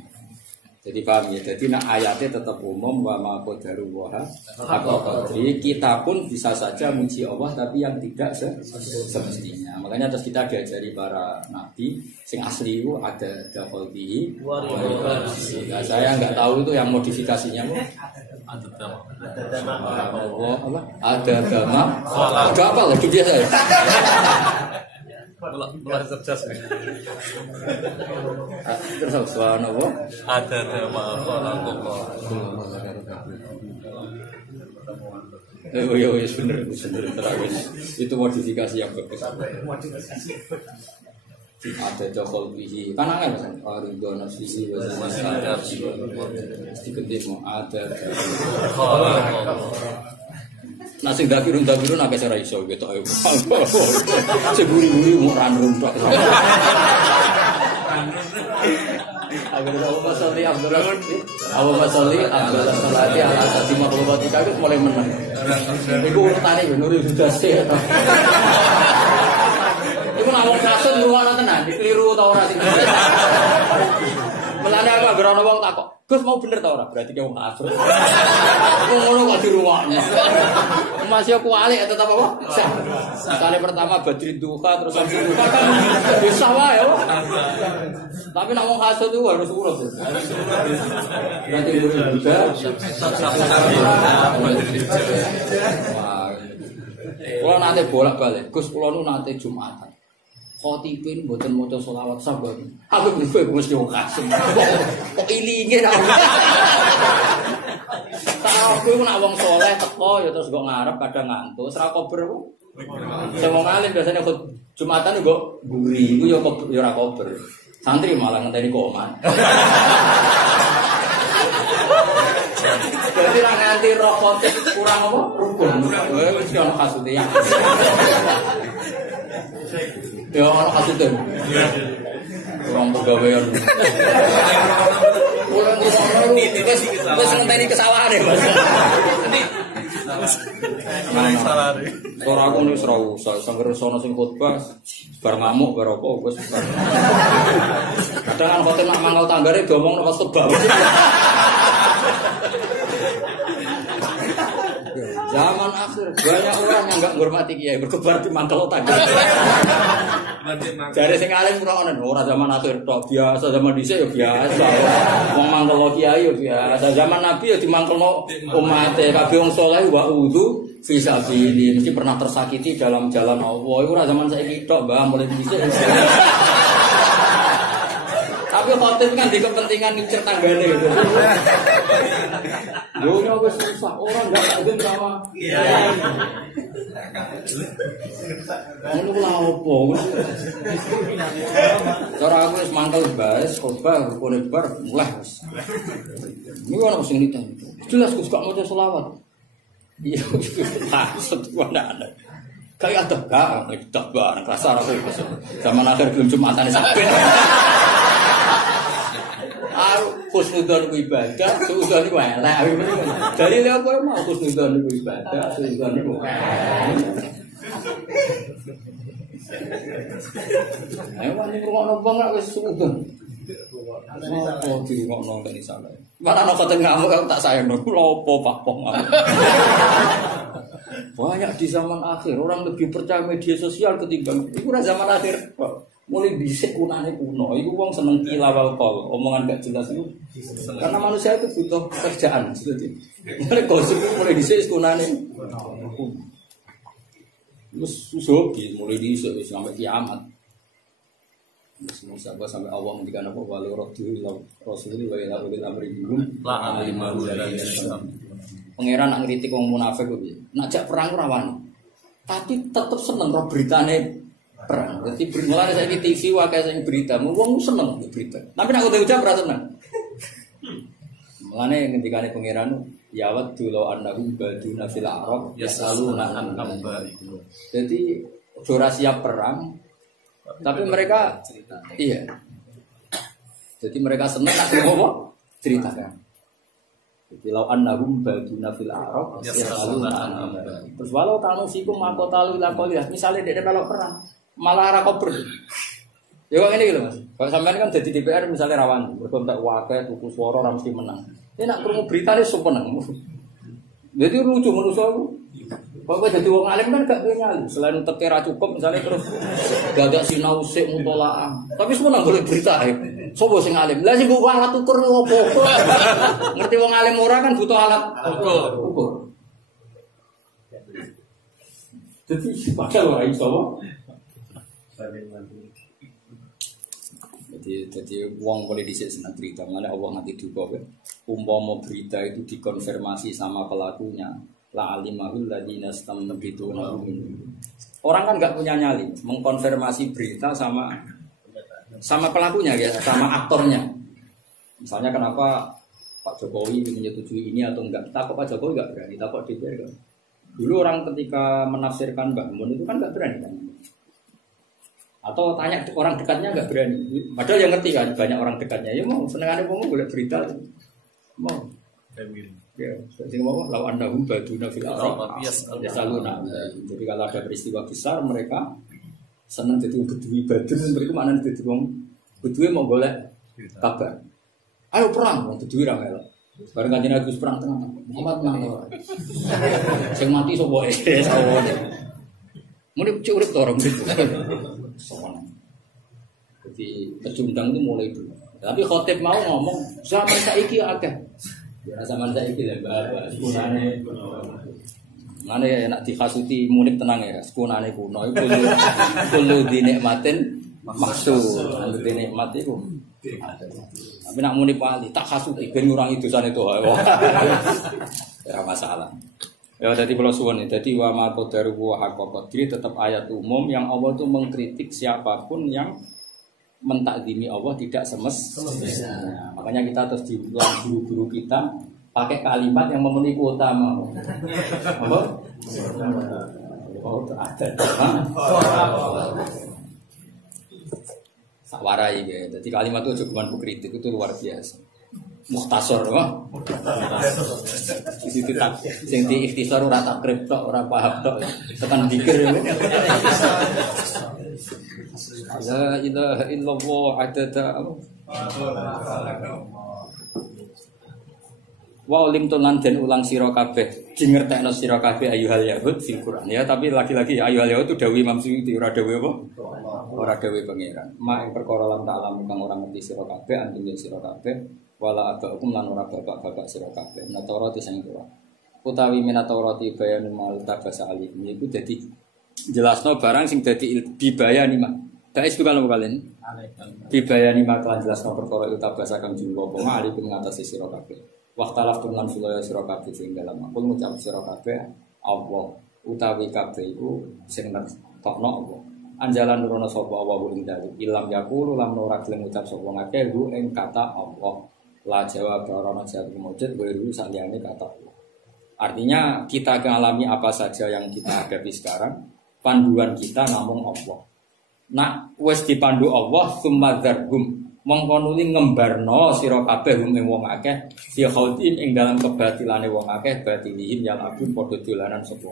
Jadi paham ya. Jadi ayatnya tetap umum wa ma qadarullah haqqa qadri. Kita pun bisa saja muji Allah tapi yang tidak semestinya. Makanya terus kita diajari para nabi sing asli itu ada qalbihi. Nah, saya enggak tahu itu yang modifikasinya. Ada dama. Enggak apa lah biasa ya. Mulai cerdas nih. Terus subhanallah. Ada nama Allah. Oh iya benar terus. Itu modifikasi yang bagus. Ada jokol bihi. Kan angin kan. Ridho nafsi wa masyarakat. Sedikit mau ada. Nah sing dakirun akeh ora iso ketok ae. Seburi-buri mau ranung tok. Allahumma sholli Allahumma sholli salati ala asati makhluqatika itu mulai menang. Iku urutane yo nuri sudah sih. Iku nek wong kasut ngrungokno tenan, dikliru ta ora sing. Mulane aku anggere ana wong takok, "Gus mau bener ta ora?" Berarti ki wong kafir. Aku ngono kok dirungokno. Masih aku alik tetap apa? Kali pertama Badri Duha terus Samsi Duha kan bisa wae ya. Tapi nek wong kasut itu harus urut. Berarti urut juga. Kalau nanti bolak-balik, Gus kula nu nate Jumatan. Khotibin mboten maca selawat sabar. Aku mesti mesti wong kasut. Kok ilinge aku. Aku nek wong saleh teko ya terus kok ngarep kadang ngantuk, ora kober ku. Sing wong alim biasane Jumatan kok guri, iku ya ora kober. Santri malah ngenteni koman. Jadi ra nganti roh khotib kurang apa? Rukun. Wis ono kasute ya. Ya ono kasute. Kurang pegawaian. Kurang wis ngenteni kesawahan ya, Mas. Ora aku wis ora usah sangger sono sing khotbah bar ngamuk bar apa wis. Kadang kan khotbah nak mangkal tanggare diomongno pas khotbah. Zaman akhir banyak orang yang enggak menghormati kiai berkebar di mangkel tangga. Jare sing alim ora zaman akhir tok biasa, zaman dhisik ya biasa. Wong mangkel kiai ya biasa. Zaman Nabi ya dimangkelno umate kabeh wong saleh wa udzu fi sabili. Mesti pernah tersakiti dalam jalan Allah. Iku ora zaman saiki tok, Mbah, mulai dhisik. Tapi khotib kan di kepentingan ngincer tanggane gitu. Yo wis susah, orang enggak kagem sama. Iya. Ngono ku lha opo? Cara aku wis mangkel baes, khotbah rukun bar mulai wis. Ini ono sing ditanya. Jelas Gus gak maca selawat. Iya, maksud gua ndak ada. Kayak ada gak bareng rasa aku zaman akhir belum Jumatan sampai. husnudzon ku ibadah, suudzon ku elek. Dari lha apa mau husnudzon ku ibadah, suudzon ku elek. Ayo wani ngrungokno wong kok wis suudzon. Oh, di ngomong dari sana. Mana nak kata ngamuk aku tak sayang dong. Lopo pak pong. Banyak di zaman akhir orang lebih percaya media sosial ketimbang. Itu zaman akhir. Mulai bisik kunane kuno. Itu uang seneng kilawal kol. Omongan gak jelas itu. Karena manusia itu butuh kerjaan. Mulai gosip mulai bisik kunane. Terus susobi mulai bisik sampai kiamat. Semua sahabat sampai Allah mendikan apa walau Rasulullah wa ila ulil amri minhum la alimahu dari pangeran nak ngritik wong munafik kuwi najak perang ora wani tapi tetep seneng roh beritane perang dadi mulane saiki TV wae sing berita wong seneng berita tapi nak udah ora seneng mulane ngendikane pangeran ya wa dulu annahum baduna fil arab yasaluna an amba jadi ora siap perang tapi mereka cerita. Iya. Jadi mereka senang nak ngomong ceritakan. Jadi law annahum baduna fil arab yasaluna an. Terus walau tanu fikum maqatalu ila qaliyah. Misale dekne melok perang, malah ora kober. Ya kok ngene iki lho Mas. Kalau sampean kan dadi DPR misale rawan, mergo entek wae tuku swara ora mesti menang. Ini nak krungu beritane seneng. Jadi lucu menurut aku. Pokoknya jadi wong alim kan gak duwe nyali. Selain teke ra cukup misalnya terus gagak sinau sik mutolaah. Tapi semua nang golek berita. Sopo sing alim? Lah sing butuh alat ukur opo? Ngerti wong alim ora kan butuh alat ukur. Jadi padahal ora iso. Jadi wong boleh dhisik seneng berita. Mane Allah nanti duka kowe. Umpama berita itu dikonfirmasi sama pelakunya. La alimahul ladina stamnabituna orang kan nggak punya nyali mengkonfirmasi berita sama pelakunya ya, sama aktornya. Misalnya kenapa Pak Jokowi menyetujui ini atau enggak? Takut Pak Jokowi enggak berani, takut DPR kan. Dulu orang ketika menafsirkan Mbak Mun itu kan enggak berani kan. Atau tanya orang dekatnya enggak berani. Padahal yang ngerti kan banyak orang dekatnya. Ya mau senengane wong boleh berita. Mau. Ya, sing mau lawan annahum baduna fil arab yasaluna. Jadi kalau ada peristiwa besar mereka senang jadi gedui badun mereka mana jadi wong gedui mau golek kabar. Ayo perang wong gedui ra melok. Bareng kanjeng Nabi perang tengah Muhammad menang ora. Sing mati sapa sawane. Muni urip to ora urip. Jadi pecundang itu mulai dulu. Tapi khotib mau ngomong zaman saiki akeh. Ya zaman saiki lha Mbak, sekunane. Mane nek dikasuti munik tenang ya, sekunane kuno iku kulo dinikmatin maksud, anu dinikmat iku. Tapi nak muni pali tak kasuti ben ngurangi dosane to. Ya masalah. Ya dadi kula suwun dadi wa ma qadaru wa haqqo qadri tetap ayat umum yang Allah itu mengkritik siapapun yang mentakdimi Allah tidak semestinya. Makanya kita terus diulang guru-guru kita pakai kalimat yang memenuhi kuota mau. Apa? Oh, ada. Sawarai ya. Jadi kalimat itu cukup kritik itu luar biasa. Mukhtasar, wah. Di situ tak, sing di ikhtisar ora tak kripto, ora paham tok. Tekan pikir. La ilaha illallah adada. Wa ulim tulan den ulang sira kabeh, jingertekno sira kabeh ayyuhal yahud fil Quran ya, tapi lagi-lagi ayyuhal yahud itu dawuh Imam Suyuti ora dawuh apa? Ora dawuh pangeran. Mak ing perkara lan ta'lam kang ora ngerti sira kabeh antum sira kabeh wala abakum lan ora bapak-bapak sira kabeh. Menatawrati sing tua. Utawi minatawrati bayanu mal tabasa alim iku dadi jelasno barang sing dadi dibayani mak. Dais bukan kalian. Dibayani mak lan jelasno perkara itu tabasa kang jumlah apa malikum ngatasi sira kabeh. Waktalaf tulan sulaya sira kabeh sing dalam aku ngucap sira kabeh Allah utawi kabeh iku sing netokno apa anjalan nurono sapa Allah ing dalem ilam yaqulu lam ora gelem ngucap sapa ngake hu ing kata Allah la jawab ora jawab mujud baru saliyane kata Allah. Artinya kita mengalami apa saja yang kita hadapi sekarang panduan kita namung Allah. Nak wis dipandu Allah sumadzarhum mengkonuli ngembarno sira kabeh ing wong akeh si khaudin ing dalam kebatilane wong akeh batilihim yang abun padha dolanan sapa.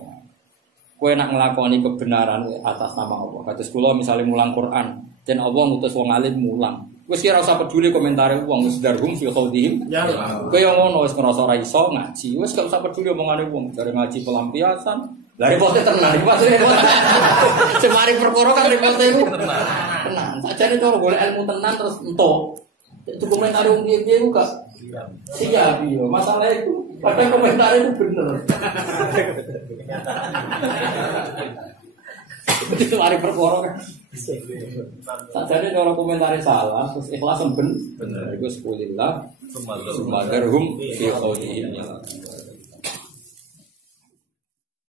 Kowe nak nglakoni kebenaran atas nama Allah. Kados kula misale mulang Quran, den Allah ngutus wong alim mulang. Wis ora usah peduli komentare wong, wis darhum fi khaudihim. Ya. Kowe yo ngono wis ngrasa ora iso ngaji, wis gak usah peduli omongane wong, jare ngaji pelampiasan. Lah repote tenan iki Mas repot. Semari perkara kan repote iku tenan. Tenan. Sajane cara golek ilmu tenan terus entuk. Cukup komentar wong piye-piye ku gak siap yo. Masalah itu padahal komentar itu bener. Itu hari perkara kan. Sajane cara komentar salah terus ikhlas bener. Iku sekulillah sumadarhum fi qaulihim.